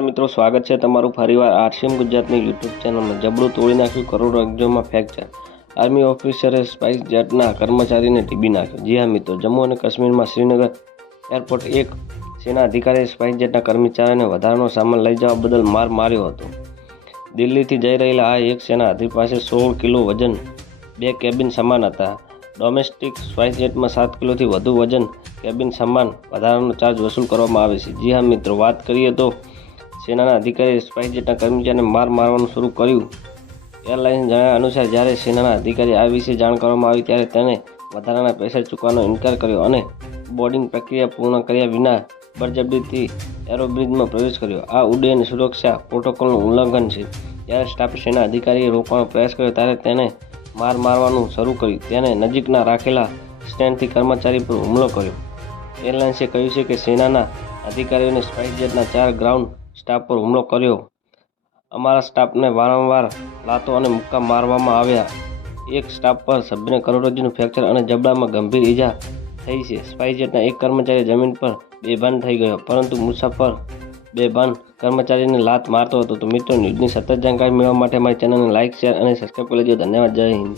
મિત્રો, સ્વાગત છે તમારું ફરીવાર આરસીએમ ગુજરાતની યુટ્યુબ ચેનલમાં. જબડું તોડી નાખ્યું, કરોડો એક્ઝામમાં ફ્રેક્ચર આર્મી ઓફિસરે સ્પાઇસ જેટના કર્મચારીને ટીબી નાખ્યો. જી હા મિત્રો, જમ્મુ અને કાશ્મીરમાં શ્રીનગર એરપોર્ટ એક સેના અધિકારીએ સ્પાઇસ જેટના કર્મચારીને વધારાનો સામાન લઈ જવા બદલ માર માર્યો હતો. દિલ્હીથી જઈ રહેલા આ એક સેના અધિકારી પાસે સોળ કિલો વજન, બે કેબિન સામાન હતા. ડોમેસ્ટિક સ્પાઇસ જેટમાં સાત કિલોથી વધુ વજન, કેબિન સામાન વધારાનો ચાર્જ વસૂલ કરવામાં આવે છે. જી હા મિત્રો, વાત કરીએ તો સેનાના અધિકારીએ સ્પાઇસ જેટના કર્મચારીને માર મારવાનું શરૂ કર્યું. એરલાઇન્સ જણાવ્યા અનુસાર, જ્યારે સેનાના અધિકારી આ વિશે જાણ કરવામાં આવી, ત્યારે તેણે વધારાના પૈસા ચૂકવાનો ઇનકાર કર્યો અને બોર્ડિંગ પ્રક્રિયા પૂર્ણ કર્યા વિના બળજબરીથી એરોબ્રિજમાં પ્રવેશ કર્યો. આ ઉડ્ડયન સુરક્ષા પ્રોટોકોલનું ઉલ્લંઘન છે. જ્યારે સ્ટાફ સેના અધિકારીએ રોકવાનો પ્રયાસ કર્યો, ત્યારે તેણે માર મારવાનું શરૂ કર્યું. તેણે નજીકના રાખેલા સ્ટેન્ડથી કર્મચારી પર હુમલો કર્યો. એરલાઇન્સે કહ્યું છે કે, સેનાના અધિકારીઓને સ્પાઇસ જેટના ચાર ગ્રાઉન્ડ સ્ટાફ પર હુમલો કર્યો. અમારા સ્ટાફને વારંવાર લાતો અને મુક્કા મારવામાં આવ્યા. એક સ્ટાફ પર સભ્યને કરોડરજ્જુનું ફ્રેક્ચર અને જબડામાં ગંભીર ઈજા થઈ છે. સ્પાઇસજેટના એક કર્મચારી જમીન પર બેભાન થઈ ગયો, પરંતુ મુસાફર બેભાન કર્મચારીને લાત મારતો હતો. તો મિત્રો, ન્યૂઝની સતત જાણકારી મેળવવા માટે મારી ચેનલને લાઇક શેર અને સબસ્ક્રાઈબ કરી લેજો ધન્યવાદ. જય હિન્દ.